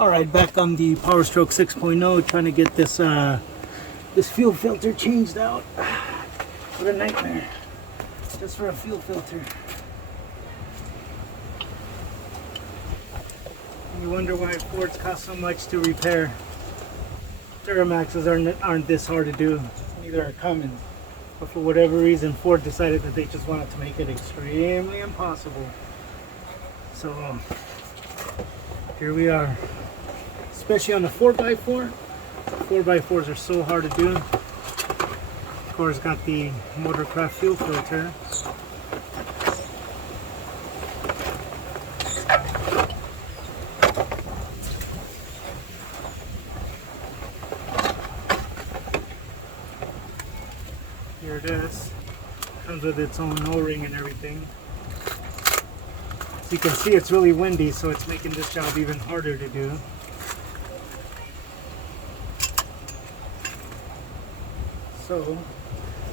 Alright, back on the Powerstroke 6.0, trying to get this this fuel filter changed out. What a nightmare. Just for a fuel filter. You wonder why Fords cost so much to repair. Duramaxes aren't this hard to do. Neither are Cummins. But for whatever reason, Ford decided that they just wanted to make it extremely impossible. So here we are. Especially on the 4x4. 4x4s are so hard to do. Of course, got the Motorcraft fuel filter. Here it is. Comes with its own O-ring and everything. So you can see it's really windy, so it's making this job even harder to do. So,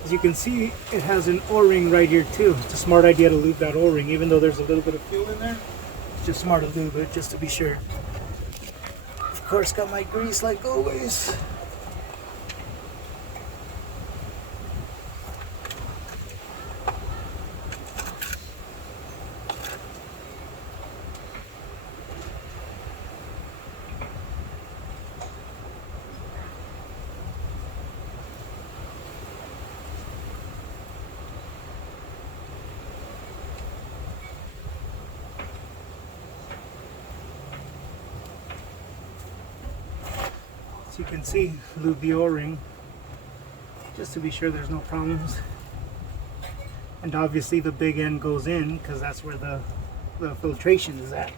as you can see, it has an O-ring right here too. It's a smart idea to lube that O-ring, even though there's a little bit of fuel in there. It's just smart to lube it, just to be sure. Of course, got my grease like always. You can see, lube the O-ring just to be sure there's no problems. And obviously the big end goes in because that's where the filtration is at.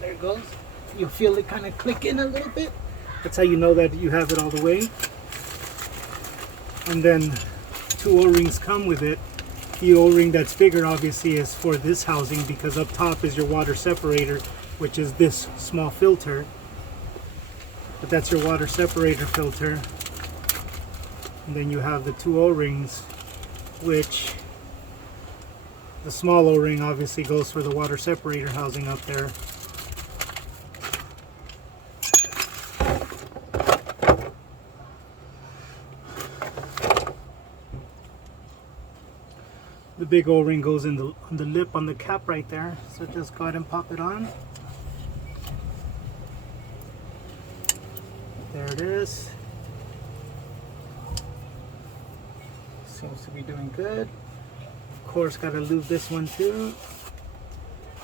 There it goes. You'll feel it kind of click in a little bit. That's how you know that you have it all the way. And then 2 O-rings come with it. The O-ring that's bigger obviously is for this housing because up top is your water separator, which is this small filter. But that's your water separator filter. And then you have the 2 O-rings, which the small O-ring obviously goes for the water separator housing up there. The big O-ring goes in on the lip on the cap right there, so just go ahead and pop it on. There it is. Seems to be doing good. Of course, gotta lube this one too.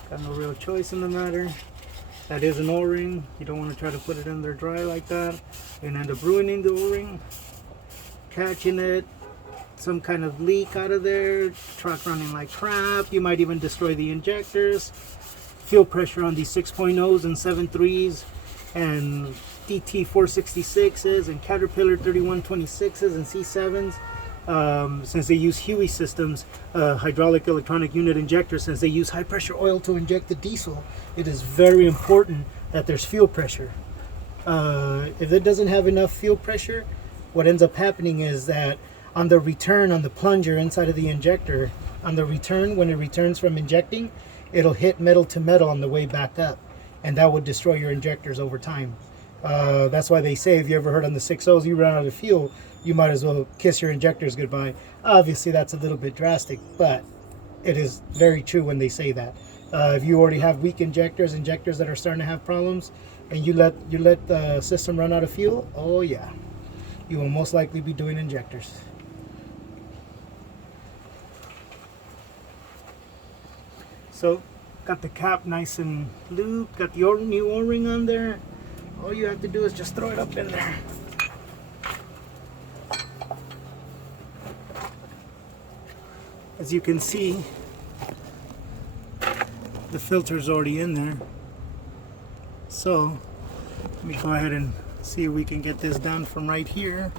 Got no real choice in the matter. That is an O-ring. You don't want to try to put it in there dry like that. You're gonna end up ruining the O-ring, catching it. Some kind of leak out of there, truck running like crap. You might even destroy the injectors. Fuel pressure on these 6.0s and 7.3s and DT 466s and Caterpillar 3126s and C7s. Since they use HEUI systems, hydraulic electronic unit injectors, since they use high pressure oil to inject the diesel, it is very important that there's fuel pressure. If it doesn't have enough fuel pressure, what ends up happening is that on the return on the plunger inside of the injector, on the return, when it returns from injecting, it'll hit metal to metal on the way back up, and that would destroy your injectors over time. That's why they say, if you ever heard on the 6.0s you run out of fuel, you might as well kiss your injectors goodbye. Obviously that's a little bit drastic, but it is very true when they say that. If you already have weak injectors that are starting to have problems, and you let the system run out of fuel, oh yeah, you will most likely be doing injectors. So, got the cap nice and lubed, got the new O-ring on there. All you have to do is just throw it up in there. As you can see, the filter's already in there. So, let me go ahead and see if we can get this done from right here.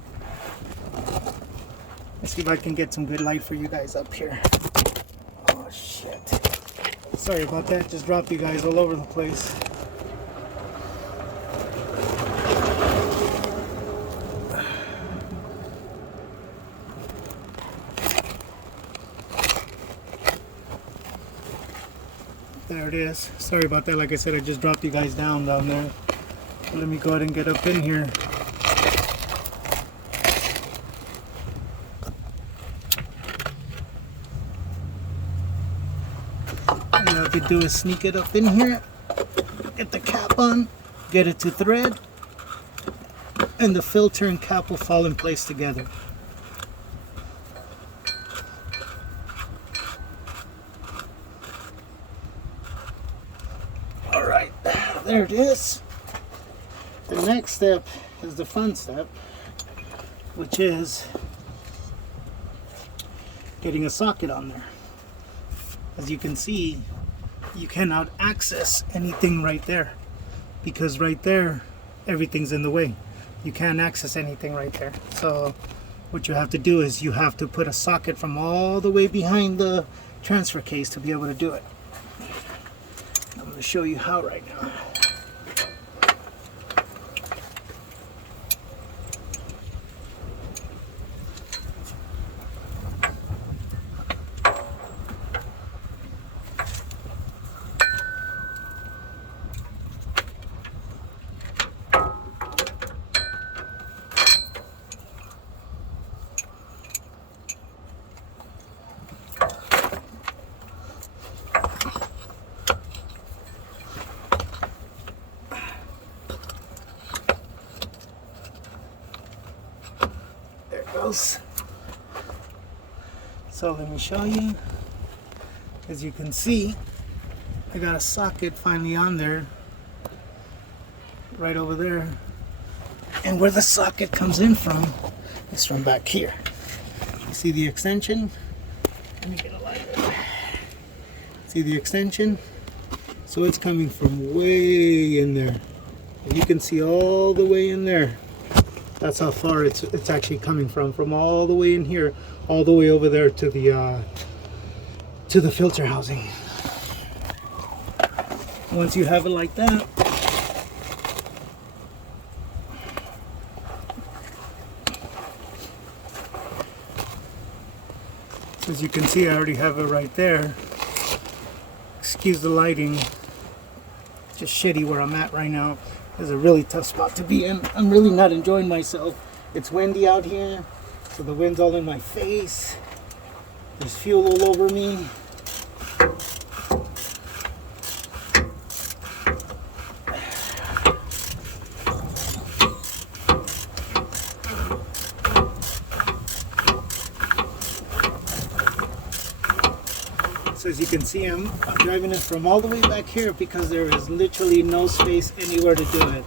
Let's see if I can get some good light for you guys up here. Oh shit. Sorry about that, just dropped you guys all over the place. There it is. Sorry about that. Like I said, I just dropped you guys down there. Let me go ahead and get up in here. And all you have to do is sneak it up in here, get the cap on, get it to thread, and the filter and cap will fall in place together. Alright, there it is. The next step is the fun step, which is getting a socket on there. As you can see, you cannot access anything right there because right there everything's in the way. You can't access anything right there. So what you have to do is you have to put a socket from all the way behind the transfer case to be able to do it. I'm going to show you how right now. So let me show you. As you can see, I got a socket finally on there, right over there. And where the socket comes in from is from back here. You see the extension? Let me get a lighter. See the extension? So it's coming from way in there. And you can see all the way in there. That's how far it's actually coming from all the way in here, all the way over there to the filter housing. Once you have it like that, so as you can see, I already have it right there. Excuse the lighting, it's just shitty where I'm at right now. It's a really tough spot to be in. I'm really not enjoying myself. It's windy out here, so the wind's all in my face. There's fuel all over me. So as you can see, I'm driving it from all the way back here because there is literally no space anywhere to do it.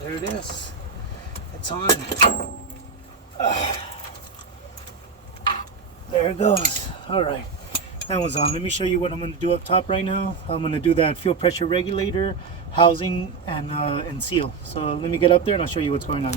There it is. It's on. There it goes. All right. That one's on. Let me show you what I'm going to do up top right now. I'm going to do that fuel pressure regulator, housing, and seal. So let me get up there and I'll show you what's going on.